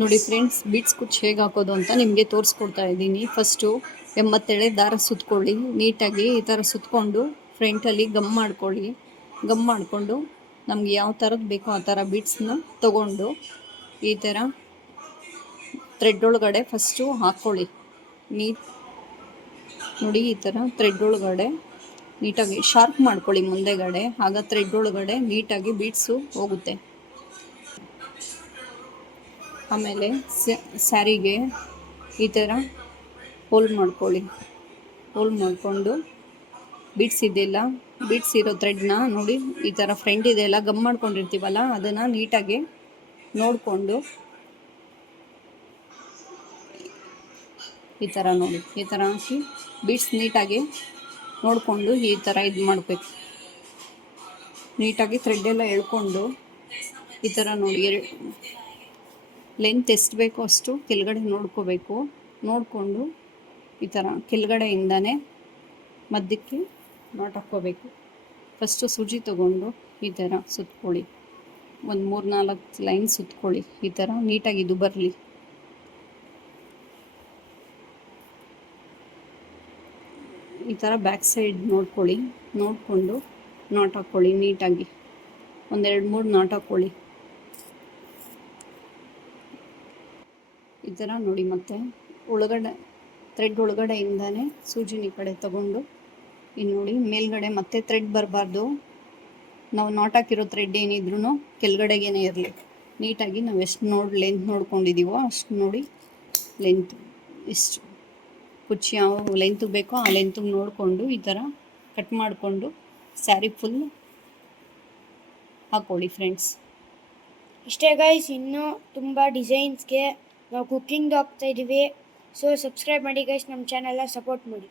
ನೋಡಿ friends, beads ಕುಚ್ಚು ಹೇಗೆ ಹಾಕೋದು ಅಂತ ನಿಮಗೆ ತೋರಿಸ್ಕೊಡ್ತಾ ಇದ್ದೀನಿ. ಫಸ್ಟು 87 ದಾರ ಸುತ್ಕೊಳ್ಳಿ ನೀಟಾಗಿ. ಈ ಥರ ಸುತ್ಕೊಂಡು ಫ್ರಂಟಲ್ಲಿ ಗಮ್ ಮಾಡ್ಕೊಳ್ಳಿ. ಗಮ್ ಮಾಡಿಕೊಂಡು ನಮ್ಗೆ ಯಾವ ಥರದ್ದು ಬೇಕೋ ಆ ಥರ ಬೀಡ್ಸ್ನ ತೊಗೊಂಡು ಈ ಥರ ಥ್ರೆಡ್ ಒಳಗಡೆ ಫಸ್ಟು ಹಾಕ್ಕೊಳ್ಳಿ. ನೋಡಿ, ಈ ಥರ ಥ್ರೆಡ್ ಒಳಗಡೆ ನೀಟಾಗಿ ಶಾರ್ಪ್ ಮಾಡ್ಕೊಳ್ಳಿ ಮುಂದೆಗಡೆ. ಆಗ ಥ್ರೆಡ್ ಒಳಗಡೆ ನೀಟಾಗಿ ಬೀಡ್ಸು ಹೋಗುತ್ತೆ. ಆಮೇಲೆ ಸ್ಯಾರಿಗೆ ಈ ಥರ ಹೋಲ್ ಮಾಡ್ಕೊಳ್ಳಿ. ಹೋಲ್ ಮಾಡಿಕೊಂಡು ಬೀಡ್ಸ್ ಇದೆಯಲ್ಲ, ಬೀಡ್ಸ್ ಇರೋ ಥ್ರೆಡ್ನ ನೋಡಿ ಈ ಥರ ಫ್ರಂಟ್ ಇದೆಯಲ್ಲ ಗಮ್ ಮಾಡ್ಕೊಂಡಿರ್ತೀವಲ್ಲ, ಅದನ್ನು ನೀಟಾಗಿ ನೋಡಿಕೊಂಡು ಈ ಥರ ನೋಡಿ ಈ ಥರ ಹಾಕಿ ಬೀಡ್ಸ್ ನೀಟಾಗಿ ನೋಡಿಕೊಂಡು ಈ ಥರ ಇದು ಮಾಡಬೇಕು. ನೀಟಾಗಿ ಥ್ರೆಡ್ಡೆಲ್ಲ ಎಳ್ಕೊಂಡು ಈ ಥರ ನೋಡಿ ಲೆಂತ್ ಎಷ್ಟು ಬೇಕೋ ಅಷ್ಟು ಕೆಳಗಡೆ ನೋಡ್ಕೋಬೇಕು. ನೋಡಿಕೊಂಡು ಈ ಥರ ಕೆಳಗಡೆಯಿಂದನೇ ಮಧ್ಯಕ್ಕೆ ನಾಟ್ ಹಾಕ್ಕೋಬೇಕು. ಫಸ್ಟು ಸೂಜಿ ತೊಗೊಂಡು ಈ ಥರ ಸುತ್ಕೊಳ್ಳಿ. ಒಂದು 3-4 ಲೈನ್ ಸುತ್ಕೊಳ್ಳಿ. ಈ ಥರ ನೀಟಾಗಿ ಇದು ಬರಲಿ. ಈ ಥರ ಬ್ಯಾಕ್ ಸೈಡ್ ನೋಡ್ಕೊಳ್ಳಿ. ನೋಡಿಕೊಂಡು ನಾಟ್ ಹಾಕ್ಕೊಳ್ಳಿ ನೀಟಾಗಿ. 1-2-3 ನಾಟ್ ಹಾಕ್ಕೊಳ್ಳಿ. ಈ ಥರ ನೋಡಿ. ಮತ್ತು ಒಳಗಡೆ ಥ್ರೆಡ್ ಒಳಗಡೆಯಿಂದನೇ ಸೂಜಿನ ಈ ಕಡೆ ತೊಗೊಂಡು ಇಲ್ಲಿ ನೋಡಿ ಮೇಲ್ಗಡೆ ಮತ್ತೆ ಥ್ರೆಡ್ ಬರಬಾರ್ದು. ನಾವು ನಾಟ್ ಹಾಕಿರೋ ಥ್ರೆಡ್ ಏನಿದ್ರೂ ಕೆಳಗಡೆಗೇ ಇರಲಿ. ನೀಟಾಗಿ ನಾವು ಎಷ್ಟು ಲೆಂತ್ ನೋಡ್ಕೊಂಡಿದ್ದೀವೋ ಅಷ್ಟು ನೋಡಿ ಲೆಂತ್ ಎಷ್ಟು ಕುಚ್ಚು ಯಾವ ಲೆಂತ್ ಬೇಕೋ ಆ ಲೆಂತ್ ನೋಡಿಕೊಂಡು ಈ ಥರ ಕಟ್ ಮಾಡಿಕೊಂಡು ಸ್ಯಾರಿ ಫುಲ್ ಹಾಕ್ಕೊಳ್ಳಿ ಫ್ರೆಂಡ್ಸ್. ಇಷ್ಟೇ ಗೈಸ್. ಇನ್ನೂ ತುಂಬ ಡಿಸೈನ್ಸ್ಗೆ ನಾವು ಕುಕ್ಕಿಂಗ್ ಹಾಕ್ತಾಯಿದ್ದೀವಿ. ಸೊ ಸಬ್ಸ್ಕ್ರೈಬ್ ಮಾಡಿ ಗೈಸ್, ನಮ್ಮ ಚಾನೆಲ್ನ ಸಪೋರ್ಟ್ ಮಾಡಿ.